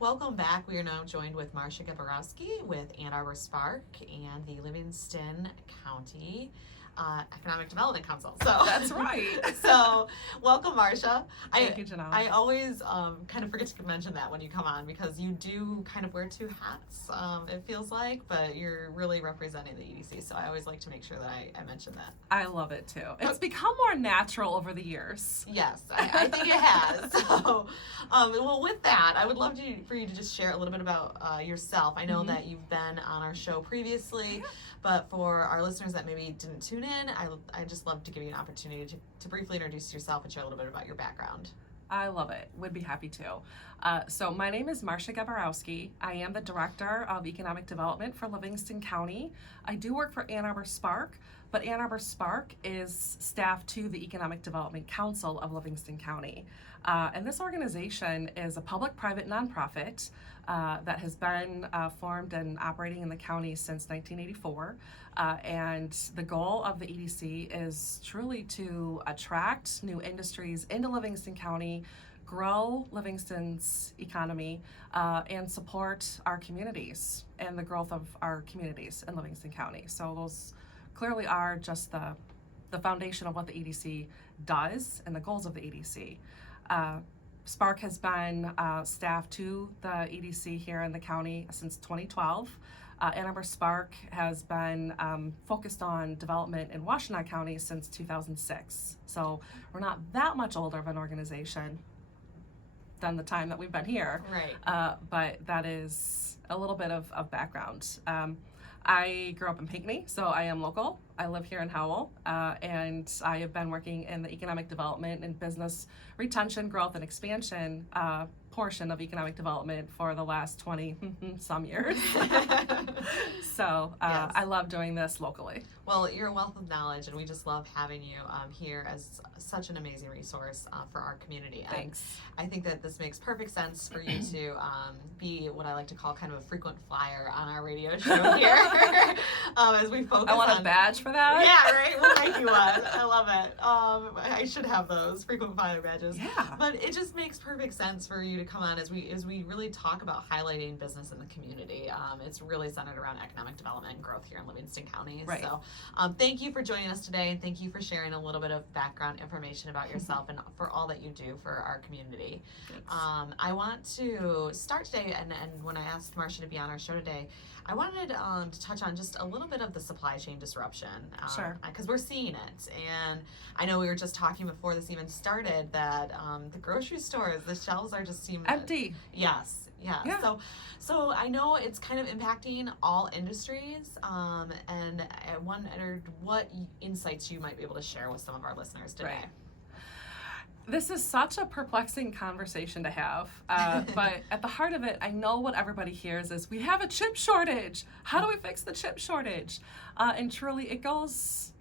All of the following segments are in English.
Welcome back. We are now joined with Marcia Gebarowski with Ann Arbor SPARK and the Livingston County Economic Development Council. So That's right. So welcome, Marcia. Thank you, Janelle. I always kind of forget to mention that when you come on because you do kind of wear two hats, it feels like, but you're really representing the EDC. So I always like to make sure that I mention that. I love it too. It's become more natural over the years. Yes, I think it has. So, well, with that, I would love for you to just share a little bit about yourself. I know that you've been on our show previously, but for our listeners that maybe didn't tune in, I just love to give you an opportunity to briefly introduce yourself and share a little bit about your background. I love it. Would be happy to. So my name is Marcia Gebarowski. I am the Director of Economic Development for Livingston County. I do work for Ann Arbor SPARK, but Ann Arbor SPARK is staff to the Economic Development Council of Livingston County. And this organization is a public-private nonprofit that has been formed and operating in the county since 1984. And the goal of the EDC is truly to attract new industries into Livingston County, grow Livingston's economy, and support our communities and the growth of our communities in Livingston County. So those clearly are just the foundation of what the EDC does and the goals of the EDC. SPARK has been staff to the EDC here in the county since 2012. Ann Arbor SPARK has been focused on development in Washtenaw County since 2006. So we're not that much older of an organization than the time that we've been here. Right. But that is a little bit of background. I grew up in Pinckney, so I am local. I live here in Howell, and I have been working in the economic development and business retention, growth, and expansion portion of economic development for the last 20 some years. So Yes. I love doing this locally. Well, you're a wealth of knowledge, and we just love having you here as such an amazing resource for our community. And Thanks. I think that this makes perfect sense for you to be what I like to call kind of a frequent flyer on our radio show here as we focus I want on a badge for that. Yeah, right. We'll make you one. I love it. I should have those frequent flyer badges. Yeah. But it just makes perfect sense for you to come on as we really talk about highlighting business in the community. It's really centered around economic development and growth here in Livingston County. Right. So thank you for joining us today, and thank you for sharing a little bit of background information about yourself and for all that you do for our community. Thanks. I want to start today, and when I asked Marcia to be on our show today, I wanted to touch on just a little bit of the supply chain disruption. Sure. Because we're seeing it. And I know we were just talking before this even started that the grocery stores, the shelves are just seem Empty. Yes. Yeah. So I know it's kind of impacting all industries. And I wondered what insights you might be able to share with some of our listeners today. Right. This is such a perplexing conversation to have, but at the heart of it, I know what everybody hears is we have a chip shortage. How do we fix the chip shortage? And truly, it goes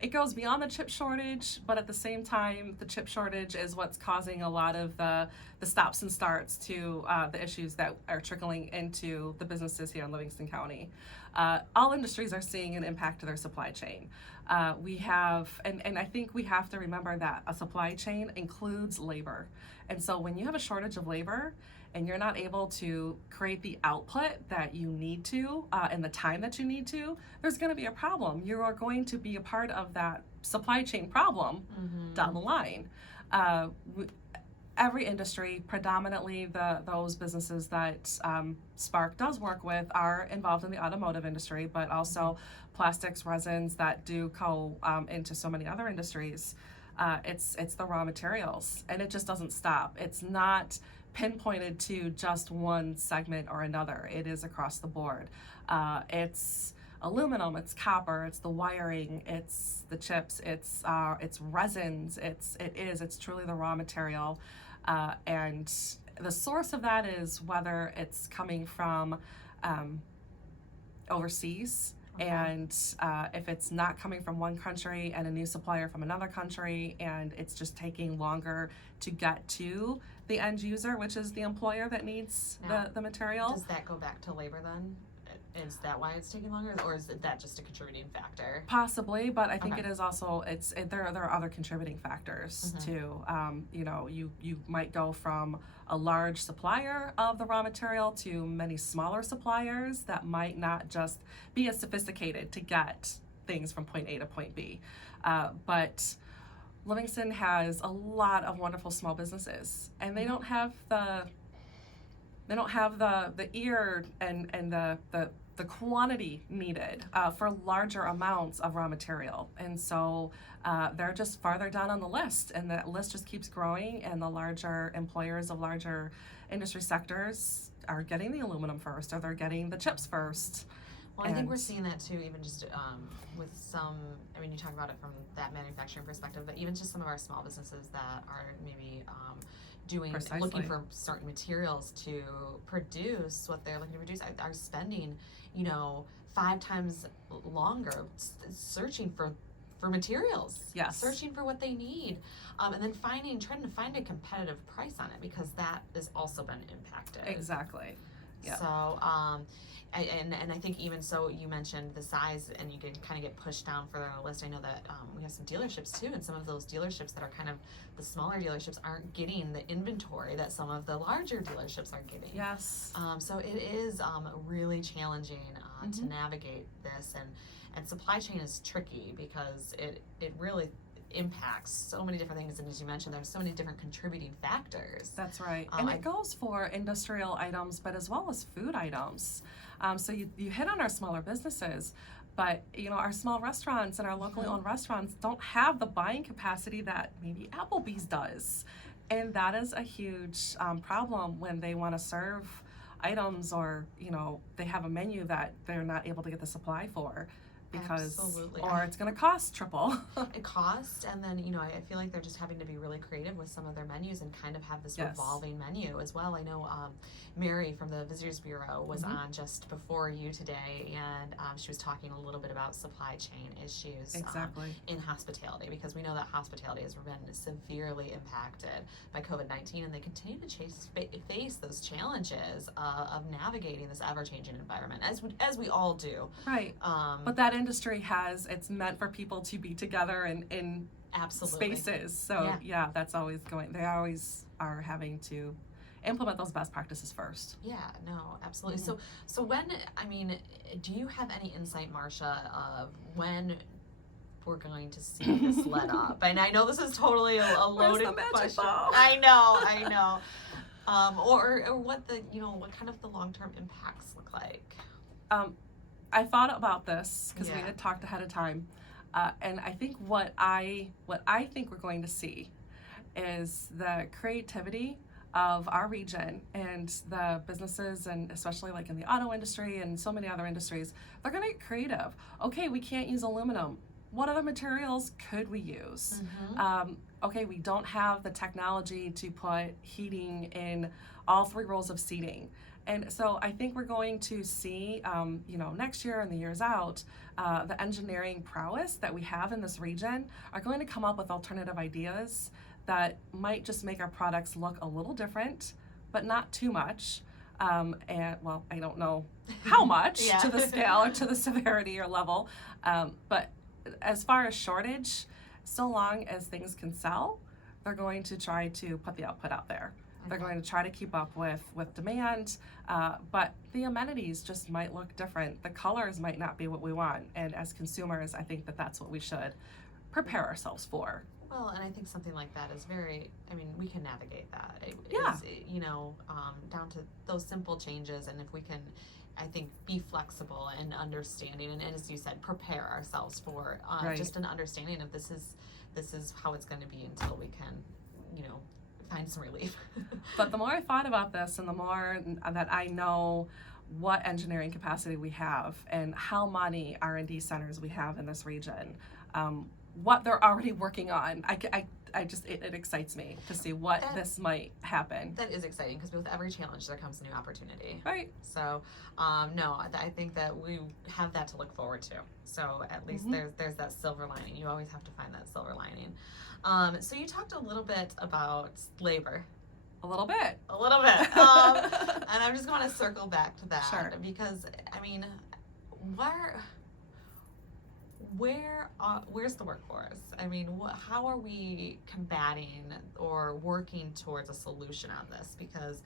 beyond the chip shortage, but at the same time, the chip shortage is what's causing a lot of the stops and starts to the issues that are trickling into the businesses here in Livingston County. All industries are seeing an impact to their supply chain. We have, and I think we have to remember that a supply chain includes labor. And so when you have a shortage of labor and you're not able to create the output that you need to in the time that you need to, there's going to be a problem. You are going to be a part of that supply chain problem down the line. Every industry, predominantly those businesses that SPARK does work with, are involved in the automotive industry, but also plastics, resins that do go into so many other industries. It's the raw materials, and it just doesn't stop. It's not pinpointed to just one segment or another. It is across the board. It's aluminum, it's copper, it's the wiring, it's the chips, it's resins. It's truly the raw material. And the source of that is whether it's coming from overseas, and if it's not coming from one country and a new supplier from another country, and it's just taking longer to get to the end user, which is the employer that needs the material. Does that go back to labor then? Is that why it's taking longer, or is that just a contributing factor? Possibly, but I think Okay. it is also there are other contributing factors too. You know, you might go from a large supplier of the raw material to many smaller suppliers that might not just be as sophisticated to get things from point A to point B. But Livingston has a lot of wonderful small businesses, and they don't have the ear and the quantity needed for larger amounts of raw material. And so they're just farther down on the list, and that list just keeps growing, and the larger employers of larger industry sectors are getting the aluminum first, or they're getting the chips first. Well, I think we're seeing that too, even just with some, I mean, you talk about it from that manufacturing perspective, but even just some of our small businesses that are maybe looking for certain materials to produce what they're looking to produce are spending, 5 times longer searching for materials, Yes. searching for what they need, and then trying to find a competitive price on it, because that has also been impacted. Exactly. Yeah. So, and I think even so, you mentioned the size, and you can kind of get pushed down further on the list. I know that we have some dealerships too, and some of those dealerships that are kind of the smaller dealerships aren't getting the inventory that some of the larger dealerships are getting. Yes. So it is really challenging to navigate this, and supply chain is tricky because it really impacts so many different things, and as you mentioned, there's so many different contributing factors. That's right. And it goes for industrial items, but as well as food items. So you hit on our smaller businesses, but our small restaurants and our locally owned restaurants don't have the buying capacity that maybe Applebee's does. And that is a huge problem when they want to serve items, or they have a menu that they're not able to get the supply for. Because, Absolutely. or it's going to cost triple. It costs, and then I feel like they're just having to be really creative with some of their menus and kind of have this revolving menu as well. I know Mary from the Visitors Bureau was on just before you today, and she was talking a little bit about supply chain issues in hospitality, because we know that hospitality has been severely impacted by COVID-19, and they continue to face those challenges of navigating this ever-changing environment, as we all do. Right. But that industry it's meant for people to be together in Absolutely. spaces. So yeah, that's always they always are having to implement those best practices first. Yeah, no, absolutely. So when, do you have any insight, Marcia, of when we're going to see this let up? And I know this is totally a loaded question. I know. Or what what kind of the long-term impacts look like? I thought about this because we had talked ahead of time, and I think what I think we're going to see is the creativity of our region and the businesses, and especially like in the auto industry and so many other industries. They're going to get creative. Okay, we can't use aluminum. What other materials could we use? Okay, we don't have the technology to put heating in all 3 rows of seating. And so I think we're going to see, next year and the years out, the engineering prowess that we have in this region are going to come up with alternative ideas that might just make our products look a little different, but not too much. And well, I don't know how much to the scale or to the severity or level. But as far as shortage, so long as things can sell, they're going to try to put the output out there. They're going to try to keep up with demand, but the amenities just might look different. The colors might not be what we want. And as consumers, I think that's what we should prepare ourselves for. Well, and I think something like that is we can navigate that. Down to those simple changes, and if we can, I think, be flexible and understanding, and as you said, prepare ourselves for just an understanding of this is how it's going to be until we can, find some relief. But the more I thought about this, and the more that I know what engineering capacity we have and how many R&D centers we have in this region, what they're already working on, it excites me to see what this might happen. That is exciting, because with every challenge there comes a new opportunity. Right. So, no, I think that we have that to look forward to. So at least there's that silver lining. You always have to find that silver lining. So you talked a little bit about labor. A little bit. And I'm just going to circle back to that. Sure. Because, where's the workforce? I mean, how are we combating or working towards a solution on this? Because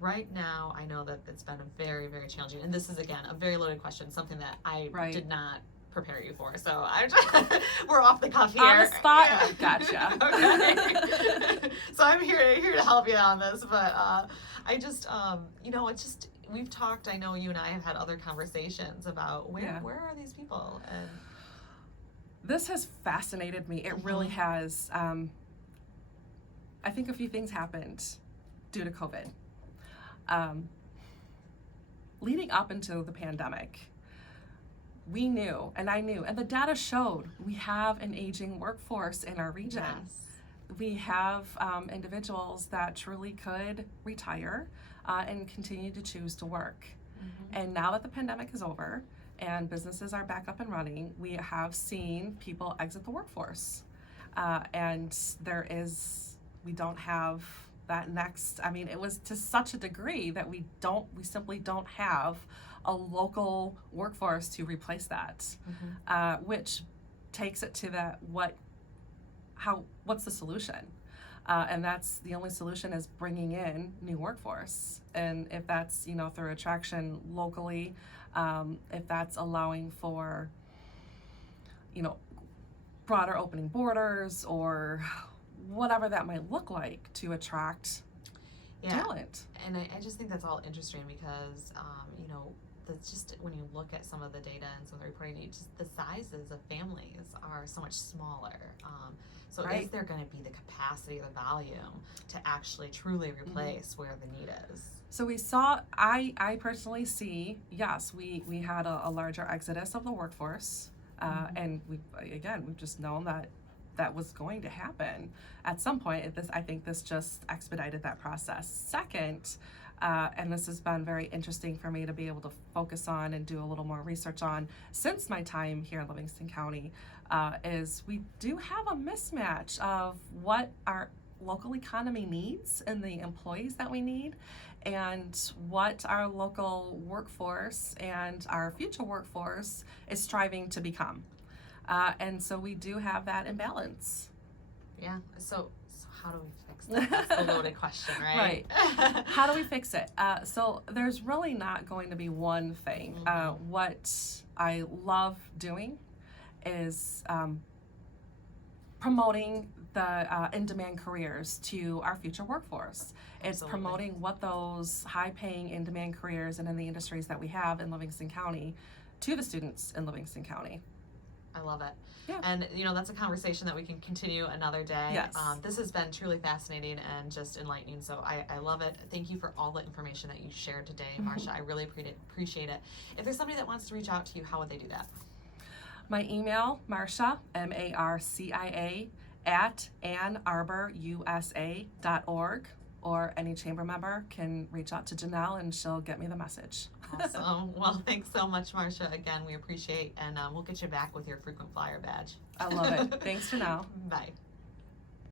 right now, I know that it's been a very, very challenging, and this is, again, a very loaded question, something that I did not prepare you for, so we're off the cuff here. On the spot? Yeah. Gotcha. Okay. So I'm here to help you on this, but I just, it's just, we've talked, I know you and I have had other conversations about where are these people? And this has fascinated me. It really has. I think a few things happened due to COVID. Leading up into the pandemic, we knew, and I knew, and the data showed, we have an aging workforce in our region. Yes. We have individuals that truly could retire and continue to choose to work. Mm-hmm. And now that the pandemic is over and businesses are back up and running, we have seen people exit the workforce. And we don't have that next, I mean, it was to such a degree that we simply don't have a local workforce to replace that, which takes it to that, what's the solution? And that's the only solution is bringing in new workforce. And if that's, through attraction locally, if that's allowing for, broader opening borders or whatever that might look like to attract talent. And I just think that's all interesting because, that's just when you look at some of the data and some of the reporting, the sizes of families are so much smaller. So is there going to be the capacity or the volume to actually truly replace where the need is? So we saw, I personally see, yes, we had a larger exodus of the workforce. And we've just known that was going to happen at some point. I think this just expedited that process. Second, and this has been very interesting for me to be able to focus on and do a little more research on since my time here in Livingston County, is we do have a mismatch of what our local economy needs and the employees that we need and what our local workforce and our future workforce is striving to become. And so we do have that imbalance. Yeah, so how do we fix that? That's the loaded question, right? Right. How do we fix it? So there's really not going to be one thing. What I love doing is promoting the in-demand careers to our future workforce. It's promoting what those high-paying in-demand careers and in the industries that we have in Livingston County to the students in Livingston County. I love it. Yeah. And, that's a conversation that we can continue another day. Yes. This has been truly fascinating and just enlightening, so I love it. Thank you for all the information that you shared today, Marcia. I really appreciate it. If there's somebody that wants to reach out to you, how would they do that? My email, Marcia, Marcia, at AnnArborUSA.org, or any chamber member can reach out to Janelle and she'll get me the message. Awesome. Well, thanks so much, Marcia. Again, we appreciate, and we'll get you back with your frequent flyer badge. I love it. Thanks, Janelle. Bye.